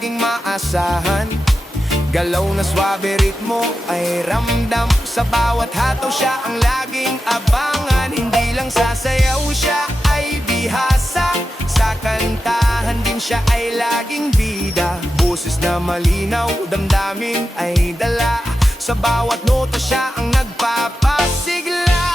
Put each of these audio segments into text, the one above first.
laging maasahan. Galaw na swabe ritmo ay ramdam. Sa bawat hataw siya ang laging abangan. Hindi lang sasayaw siya ay bihasa. Sa kantahan din siya ay laging bida. Boses na malinaw, damdamin ay dala. Sa bawat nota siya ang nagpapasigla.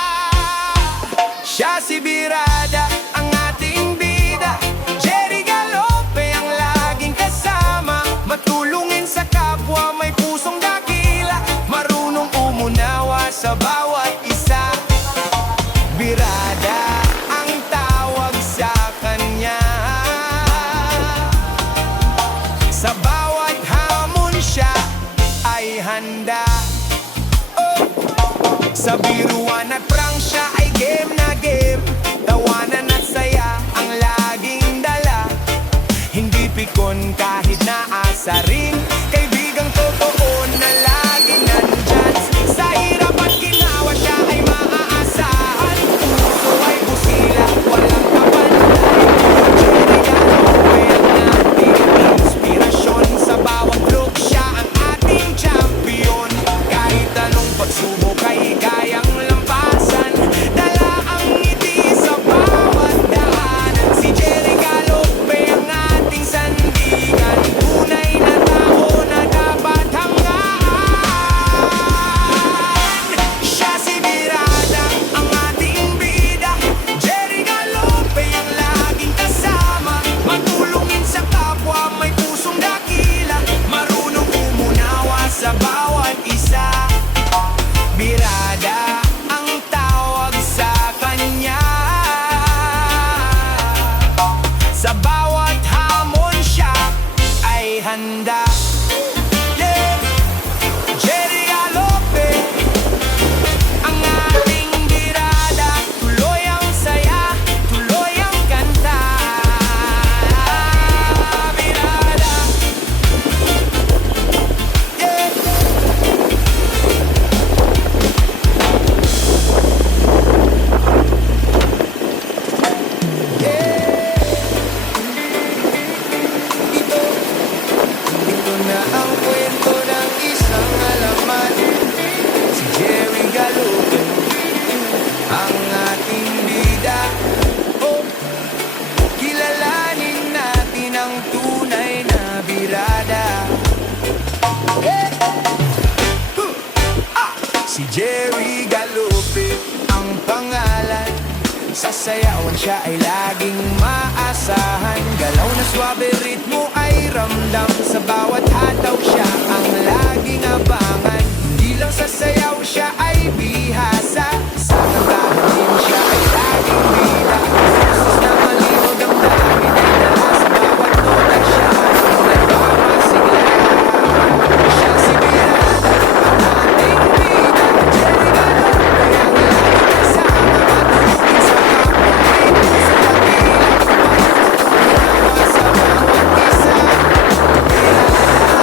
Siya si Birada, ang ating bida. Jerry Galope ang laging kasama. Matulungin sa kapwa, may pusong dakila. Marunong umunawa sa bawat isa. Birada ang tawag sa kanya. Sa bawat hamon siya ay handa. Sa biruan at prang siya ay game na game. Tawanan at saya ang laging dala. Hindi pikon kahit naasarin. Kaibigang totoo na laging nandyan. Sa hirap at ginawa siya ay maaasahan. Puso ay busila, walang kapantay. Jerry Galope ang ating inspirasyon. Sa bawat look siya ang ating champion. Kahit anong pagsubok ay kayang lampasan. Dala ang ngiti sa bawat daanan. Si Jerry Galope ang ating sandigan. Tunay na tao na dapat hanggaan. Siya si Birada, ang ating bida. Jerry Galope ang laging kasama. Matulungin sa kapwa, may pusong dakila. Marunong umunawa sa bawat isa. Birada ang tawag sa kanya. Sa bawat hamon siya ay handa. Yeah. Jerry Galope ang ating birada. Tuloy ang saya, tuloy ang kanta. Birada, yeah. Ito na ang kwento ng isang alaman. Si Jerry Galope, ang ating bida. Oh, kilalanin natin ang tunay na birada. Si Jerry Galope ang pangalan. Sa sayawan siya ay laging maasahan. Galaw na swabe ritmo ay ramdam. Sa bawat hataw siya ang laging abangan. Hindi lang sa sayaw siya ay bihasa. Sa kantahan din siya ay laging bida. Boses na malinaw, damdamin ay dala. Sa bawat nota siya ang nagpapasigla. Siya si Birada, ang ating bida. Jerry Galope ang laging kasama. Matulungin sa kapwa, may pusong dakila. Marunong umunawa sa bawat isa. Birada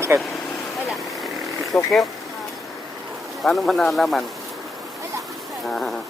Bakit? Wala. Soccer? Ah, Paano man nalaman? wala. Ah,